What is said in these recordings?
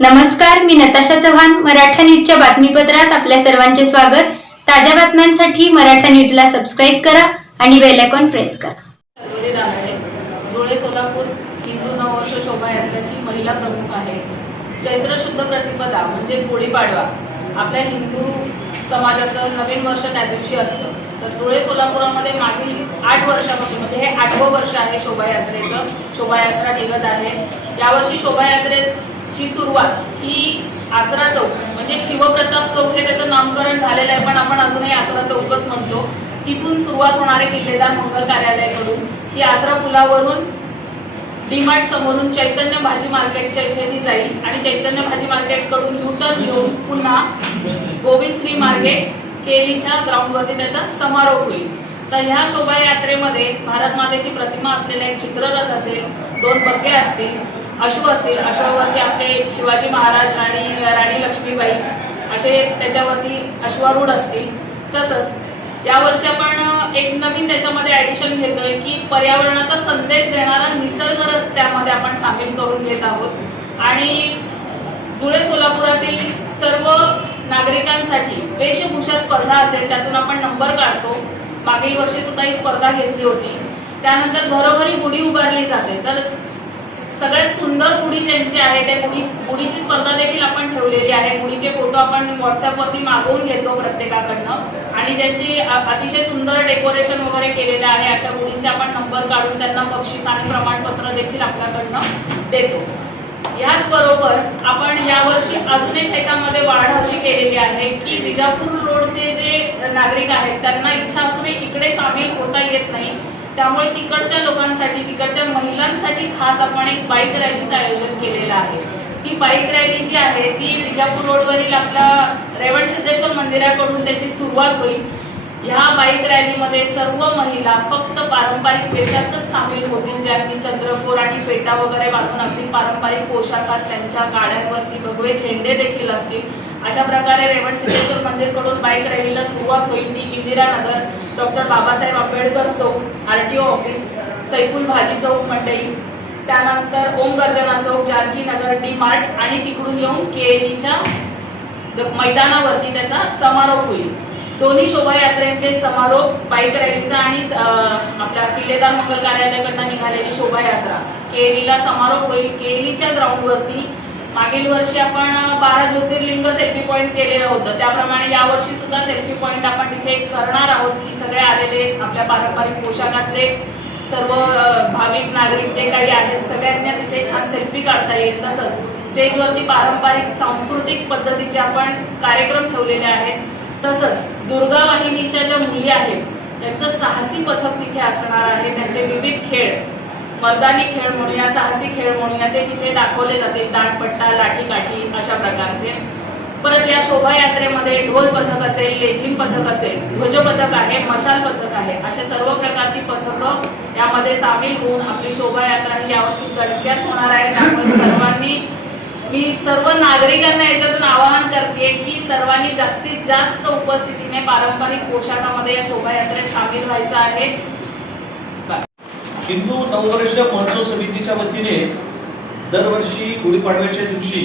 नमस्कार, मी नताशा चव्हाण. मराठा न्यूजच्या बातमीपत्रात आपल्या सर्वांचे स्वागत. ताज्या बातम्यांसाठी मराठा न्यूजला सबस्क्राईब करा आणि बेल आयकॉन प्रेस करा. जुळे सोलापूर हिंदू नववर्ष शोभायात्रेची महिला प्रमुख आहे. चैत्र शुद्ध प्रतिपदा म्हणजेच गुढीपाडवा आपल्या हिंदू समाजाचं नवीन वर्ष त्या दिवशी असतं. तर जुळे सोलापुरामध्ये मागील 8 वर्षापासून म्हणजे हे 8वं वर्ष आहे शोभायात्रेचं. शोभायात्रा निघत आहे. यावर्षी शोभायात्रेची सुरुवात ही आसरा चौक म्हणजे शिवप्रताप चौक हे त्याचं नामकरण झालेलं आहे, पण आपण अजूनही आसरा चौकच म्हणतो. तिथून सुरुवात होणारे किल्लेदार मंगल कार्यालयाकडून ही आसरा पुलावरून डीमार्ट समोरून चैतन्य भाजी मार्केटच्या इथे ती जाईल आणि चैतन्य भाजी मार्केटकडून युटर्न घेऊन पुन्हा गोविंद श्री मार्गे केलीच्या ग्राउंडवरती त्याचा समारोप होईल. तर ह्या शोभायात्रेमध्ये भारत मातेची प्रतिमा असलेला एक चित्ररथ असेल, 2 बग्गे असतील, अश्व असतील, अश्वावरती आपले शिवाजी महाराज आणि राणी लक्ष्मीबाई असे त्याच्यावरती अश्वारूढ असतील. तसंच यावर्षी आपण एक नवीन त्याच्यामध्ये ऍडिशन घेतोय की पर्यावरणाचा संदेश देणारा निसर्गरथ त्यामध्ये आपण सामील करून घेत आहोत आणि जुळे सोलापुरातील सर्व नागरिकांसाठी वेशभूषा स्पर्धा असेल, त्यातून आपण नंबर काढतो. मागील वर्षी सुद्धा ही स्पर्धा घेतली होती. त्यानंतर घरोघरी गुढी उभारली जाते. तर सगळ्यात सुंदर गुढी ज्यांची आहे त्या गुढीची स्पर्धा देखील आपण ठेवलेली आहे. गुढीचे फोटो आपण व्हॉट्सअपवरती मागवून घेतो प्रत्येकाकडनं आणि ज्यांची अतिशय सुंदर डेकोरेशन वगैरे केलेलं आहे अशा गुढींचे आपण नंबर काढून त्यांना बक्षीस आणि प्रमाणपत्र देखील आपल्याकडनं देतो. याचबरोबर आपण यावर्षी अजून एक त्याच्यामध्ये वाढ अशी केलेली आहे की विजापूर रोडचे जे नागरिक आहेत त्यांना इच्छा असूनही इकडे सामील होता येत नाही. त्यामुळे तिकडच्या लोकांसाठी, तिकडच्या महिलांसाठी खास आपण एक बाईक रॅलीचं आयोजन केलेलं आहे. ती बाईक रॅली जी आहे ती विजापूर रोडवरील आपल्या रेवणसिद्धेश्वर मंदिराकडून त्याची सुरुवात होईल. ह्या बाईक रॅलीमध्ये सर्व महिला फक्त पारंपरिक वेशातच सामील होतील, ज्यांनी चंद्रकोर आणि फेटा वगैरे बांधून अगदी पारंपरिक पोशाखात त्यांच्या गाड्यांवरती भगवे झेंडे देखील असतील. अशा प्रकारे रेवणसिद्धेश्वर मंदिरकडून बाईक रॅलीला सुरुवात होईल. ती इंदिरानगर, डॉक्टर बाबासाहेब आंबेडकर चौक, RTO ऑफिस, सैफुल भाजी चौक मंडई, त्यानंतर ओम गर्जना चौक, जानकी नगर, डीमार्ट आणि तिकडून येऊन केलीच्या मैदानावरती त्याचा समारोप होईल. दोन्ही शोभायात्रेचे समारोप बाईक रॅलीचा आणि आपल्या किल्लेदार मंगल कार्यालयाकडनं निघालेली शोभायात्रा केलीला समारोप होईल. केलीच्या ग्राउंडवरती मागील वर्षी आपण 12 ज्योतिर्लिंग सेल्फी पॉइंट केलेलं होतं, त्याप्रमाणे यावर्षी सुद्धा सेल्फी पॉइंट आपण तिथे करणार आहोत की सगळे आलेले आपल्या पारंपरिक पोशाखातले सर्व भाविक नागरिक जे काही आहेत सगळ्यांना तिथे छान सेल्फी काढता येईल. तसंच स्टेजवरती पारंपरिक सांस्कृतिक पद्धतीचे आपण कार्यक्रम ठेवलेले आहेत. तसंच दुर्गा वाहिनीच्या ज्या मुली आहेत त्यांचं साहसी पथक तिथे असणार आहे. त्यांचे विविध खेळ, मर्दानी खेळ म्हणूया, साहसी खेळ म्हणूया, ते तिथे दाखवले जातील. दांडपट्टा, लाठीकाठी अशा प्रकारचे. परत या शोभायात्रेमध्ये ढोल पथक असेल, लेझिम पथक असेल, ध्वज पथक आहे, मशाल पथक आहे, अशा सर्व प्रकारची पथकं यामध्ये सामील होऊन आपली शोभायात्रा ही यावर्षी दणक्यात होणार आहे. त्यामुळे मी सर्व नागरिकांना याच्यातून आवाहन करते की सर्वांनी जास्तीत जास्त उपस्थितीने पारंपरिक पोशाखामध्ये या शोभायात्रेत सामील व्हायचं आहे. हिंदू नववर्ष महोत्सव समितीच्या वतीने दरवर्षी गुढीपाडव्याच्या दिवशी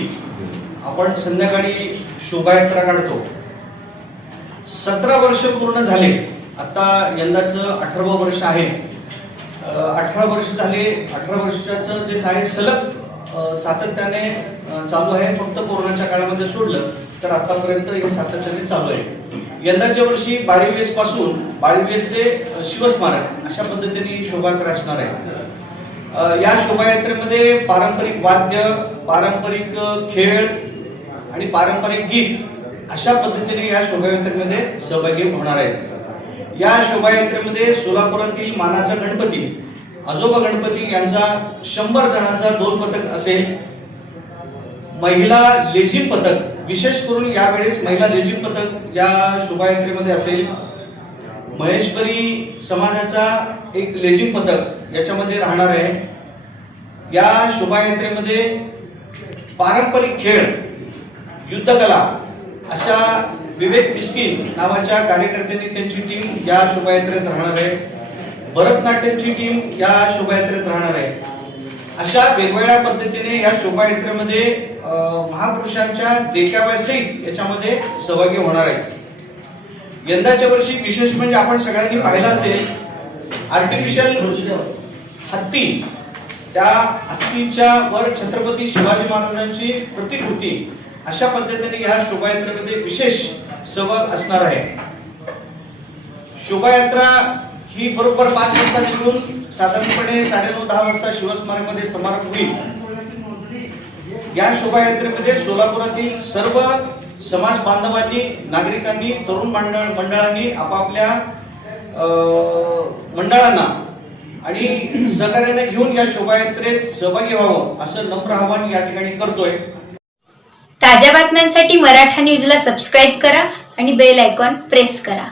आपण संध्याकाळी शोभायात्रा काढतो. 17 वर्ष पूर्ण झाले. आता यंदाचं 18वं वर्ष आहे. 18 वर्ष झाले. 18 वर्षाचं जे आहे सलग सातत्याने चालू आहे. फक्त कोरोनाच्या काळामध्ये सोडलं तर आतापर्यंत हे सातत्याने चालू आहे. यंदाच्या वर्षी 22 पासून 22 ते शिवस्मारक अशा पद्धतीने ही शोभायात्रा असणार आहे. या शोभायात्रेमध्ये पारंपरिक वाद्य, पारंपरिक खेळ आणि पारंपरिक गीत अशा पद्धतीने या शोभायात्रेमध्ये सहभागी होणार आहेत. या शोभायात्रेमध्ये सोलापुरातील मानाचा गणपती आजोबा गणपती यांचा 100 जणांचा ढोल पथक असेल. महिला लेझिम पथक, विशेष करून यावेळेस महिला लेझिम पथक या शोभायात्रेमध्ये असेल. महेश्वरी समाजाचा एक लेझिम पथक याच्यामध्ये राहणार आहे. या शोभायात्रेमध्ये पारंपरिक खेळ, युद्धकला अशा विवेक मिस्किन नावाच्या कार्यकर्त्यांनी त्यांची टीम या शोभायात्रेत राहणार आहे. भरतनाट्यमची टीम या शोभायात्रेत राहणार आहे. अशा वेगवेगळ्या पद्धतीने या शोभायात्रेमध्ये महापुरुषांच्या देखाव्यासहित याच्यामध्ये सहभागी होणार आहेत. यंदाच्या वर्षी विशेष म्हणजे आपण सगळ्यांनी पाहिलं असेल, आर्टिफिशियल हत्ती, त्या हत्तीच्या वर छत्रपती शिवाजी महाराजांची प्रतिकृती, अशा पद्धतीने या शोभायात्रेमध्ये विशेष सहभाग असणार आहे. शोभायात्रा ही बरोबर 5 वाजता निघून साधारणपणे 9:30-10 वाजता शिवस्मारकमध्ये समारंभ होईल. या शोभायात्रेमध्ये सोलापुरातील सर्व समाज बांधवांनी, नागरिकांनी, तरुण मंडळांनी आपापल्या मंडळांना आणि सहकार्याने घेऊन या शोभायात्रेत सहभागी व्हावं असं नम्र आवाहन या ठिकाणी करतोय. ताज्या बातम्यांसाठी मराठा न्यूजला सबस्क्राईब करा आणि बेल आयकॉन प्रेस करा.